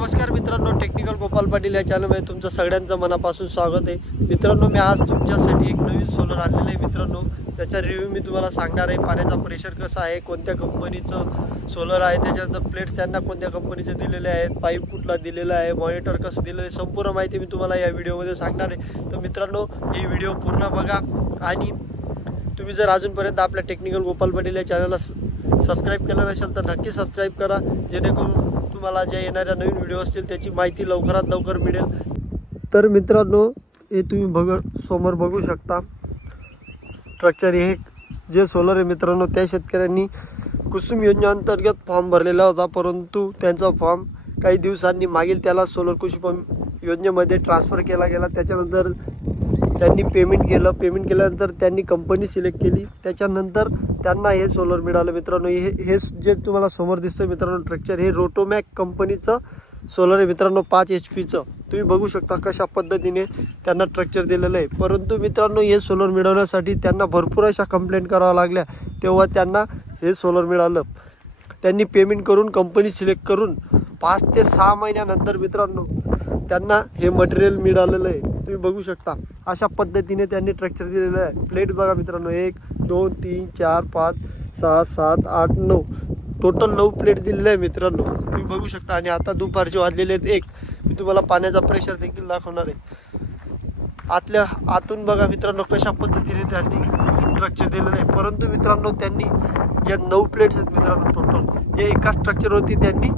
नमस्कार मित्रांनो टेक्निकल गोपाल पाटील या चॅनलमध्ये तुमचं सगळ्यांचं मनापासून स्वागत आहे. मित्रांनो मी आज तुमच्यासाठी एक नवीन सोलर आणलेलं आहे मित्रांनो. त्याचा रिव्ह्यू मी तुम्हाला सांगणार आहे. पाण्याचा प्रेशर कसा आहे कोणत्या कंपनीचं सोलर आहे त्याच्यानंतर प्लेट्स त्यांना कोणत्या कंपनीचे दिलेले आहेत पाईप कुठला दिलेला आहे मॉनिटर कसं दिलेलं आहे संपूर्ण माहिती मी तुम्हाला या व्हिडिओमध्ये सांगणार आहे. तर मित्रांनो ही व्हिडिओ पूर्ण बघा आणि तुम्ही जर अजूनपर्यंत आपल्या टेक्निकल गोपाल पाटील या चॅनलला सबस्क्राईब केलं नसेल तर नक्की सबस्क्राईब करा. जेणेकरून तुम्हाला ज्या येणाऱ्या नवीन व्हिडिओ असतील त्याची माहिती लवकरात लवकर मिळेल. तर मित्रांनो हे तुम्ही बघ समोर बघू शकता. स्ट्रक्चर हे जे सोलर आहे मित्रांनो त्या शेतकऱ्यांनी कुसुम योजनेअंतर्गत फॉर्म भरलेला होता परंतु त्यांचा फॉर्म काही दिवसांनी मागील त्याला सोलर कृषी पंप योजनेमध्ये ट्रान्सफर केला गेला. त्याच्यानंतर त्यांनी पेमेंट केलं. पेमेंट केल्यानंतर त्यांनी कंपनी सिलेक्ट केली. त्याच्यानंतर त्यांना हे सोलर मिळालं. मित्रांनो हे हे जे तुम्हाला समोर दिसतं मित्रांनो स्ट्रक्चर हे रोटोमॅक कंपनीचं सोलर आहे मित्रांनो पाच एच पीचं तुम्ही बघू शकता कशा पद्धतीने त्यांना स्ट्रक्चर दिलेलं आहे. परंतु मित्रांनो हे सोलर मिळवण्यासाठी त्यांना भरपूर अशा कंप्लेंट कराव्या लागल्या. तेव्हा त्यांना हे सोलर मिळालं. त्यांनी पेमेंट करून कंपनी सिलेक्ट करून पाच ते सहा महिन्यानंतर मित्रांनो त्यांना हे मटेरियल मिळालेलं आहे. बघू शकता. अशा पद्धतीने त्यांनी स्ट्रक्चर दिलेलं आहे. प्लेट बघा मित्रांनो एक दोन तीन चार पाच सहा सात आठ नऊ. टोटल नऊ प्लेट दिलेले आहे मित्रांनो. तुम्ही बघू शकता. आणि आता दुपारचे वाजलेले आहेत एक. मी तुम्हाला पाण्याचा प्रेशर देखील दाखवणार आहे. आतल्या आतून बघा मित्रांनो कशा पद्धतीने त्यांनी स्ट्रक्चर दिलेलं आहे. परंतु मित्रांनो त्यांनी ज्या नऊ प्लेट्स आहेत मित्रांनो टोटल हे एका स्ट्रक्चरवरती त्यांनी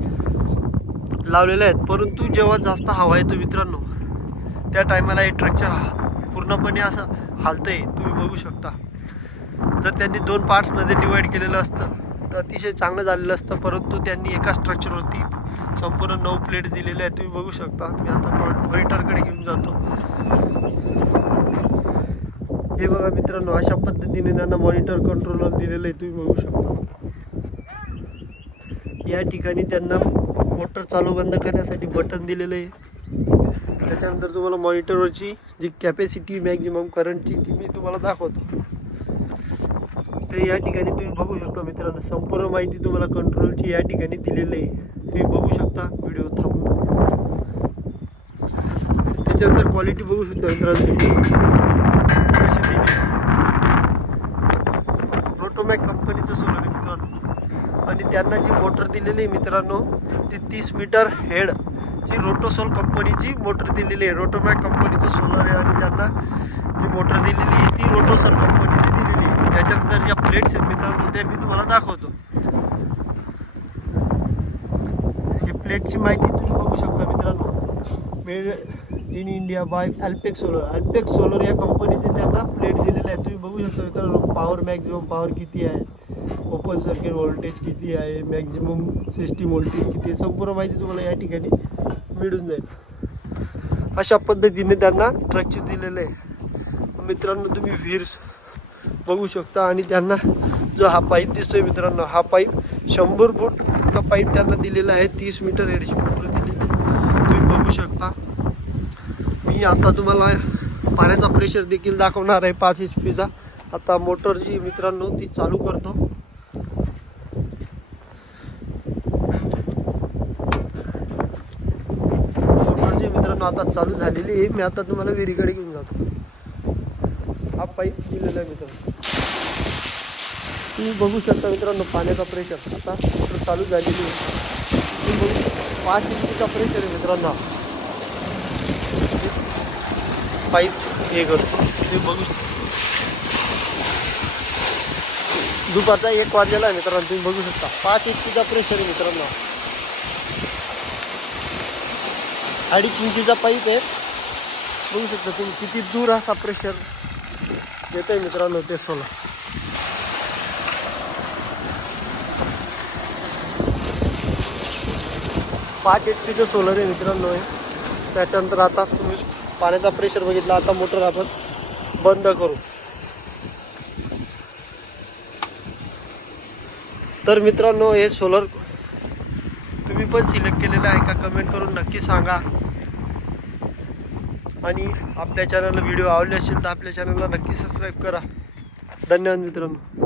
लावलेले आहेत. परंतु जेव्हा जास्त हवा येतो मित्रांनो त्या टायमाला हे स्ट्रक्चर पूर्णपणे असं हालतंय तुम्ही बघू शकता. जर त्यांनी दोन पार्ट्समध्ये डिवाईड केलेलं असतं तर अतिशय चांगलं झालेलं असतं परंतु त्यांनी एका स्ट्रक्चरवरती संपूर्ण नऊ प्लेट दिलेल्या आहेत तुम्ही बघू शकता. मी आता मॉनिटरकडे घेऊन जातो. हे बघा मित्रांनो अशा पद्धतीने त्यांना मॉनिटर कंट्रोलवर दिलेलं आहे तुम्ही बघू शकता. या ठिकाणी त्यांना मोटर चालू बंद करण्यासाठी बटन दिलेलं आहे. त्याच्यानंतर तुम्हाला मॉनिटरवरची जी कॅपॅसिटी मॅक्झिमम करंटची ती मी तुम्हाला दाखवतो. तर या ठिकाणी तुम्ही बघू शकता मित्रांनो संपूर्ण माहिती तुम्हाला कंट्रोलची या ठिकाणी दिलेली आहे. तुम्ही बघू शकता व्हिडिओ थांबून त्याच्यानंतर क्वालिटी बघू शकता मित्रांनो तुम्ही. कशी दिली रोटोमॅक कंपनीचं सोलर आहे मित्रांनो. आणि त्यांना जी मोटर दिलेली आहे मित्रांनो ती तीस मीटर हेड ती रोटोसोल कंपनीची मोटर दिलेली आहे. रोटोमॅक कंपनीचं सोलर आहे आणि त्यांना जी मोटर दिलेली आहे ती रोटोसोल कंपनीची दिलेली आहे. त्याच्यानंतर ज्या प्लेट्स आहेत मित्रांनो त्या मी तुम्हाला दाखवतो. हे प्लेटची माहिती तुम्ही बघू शकता मित्रांनो. Made in India by Alpex solar Alpex solar या कंपनीचे त्यांना प्लेट दिलेले आहे तुम्ही बघू शकता मित्रांनो पॉवर मॅक्झिमम पॉवर किती आहे? ओपन सर्किट व्होल्टेज किती आहे? मॅक्झिमम सिस्टीम व्होल्टेज किती आहे? संपूर्ण माहिती तुम्हाला या ठिकाणी मिळून जाईल अशा पद्धतीने त्यांना ट्रॅक्चर दिलेलं आहे. मित्रांनो तुम्ही व्हीर बघू शकता आणि त्यांना जो हा पाईप दिसतोय मित्रांनो हा पाईप शंभर फूटचा पाईप त्यांना दिलेला आहे. तीस मीटर एडशे मीटर दिलेलं आहे. तुम्ही बघू शकता. मी आता तुम्हाला पाण्याचा प्रेशर देखील दाखवणार आहे पाच एच पीचा आता मोटर जी मित्रांनो ती चालू करतो मोटर जी मित्रांनो आता चालू झालेली आहे. मी आता तुम्हाला विहिरीकडे घेऊन जातो. हा पाईप दिलेला आहे मित्रांनो. तुम्ही बघू शकता मित्रांनो पाण्याचा प्रेशर आता मोटर चालू झालेली आहे. तुम्ही बघू पाच इंचीचा प्रेशर आहे मित्रांनो पाईप हे करतो तुम्ही बघू शकता. दुपारचा एक वाजलेला आहे मित्रांनो तुम्ही बघू शकता. पाच इंचीचा प्रेशर आहे मित्रांनो अडीच इंचीचा पाईप आहे. बघू शकता तुम्ही किती दूर असा प्रेशर येत आहे मित्रांनो ते सोला पाच एच पीचं सोलर आहे मित्रांनो आहे त्याच्यानंतर आता तुम्ही पाण्याचा प्रेशर बघितला आता मोटर आपण बंद करू. तर मित्रांनो हे सोलर तुम्ही पण सिलेक्ट केलेलं आहे का? कमेंट करून नक्की सांगा. आणि आपल्या चॅनलला व्हिडिओ आवडले असेल तर आपल्या चॅनलला नक्की सबस्क्राईब करा. धन्यवाद मित्रांनो.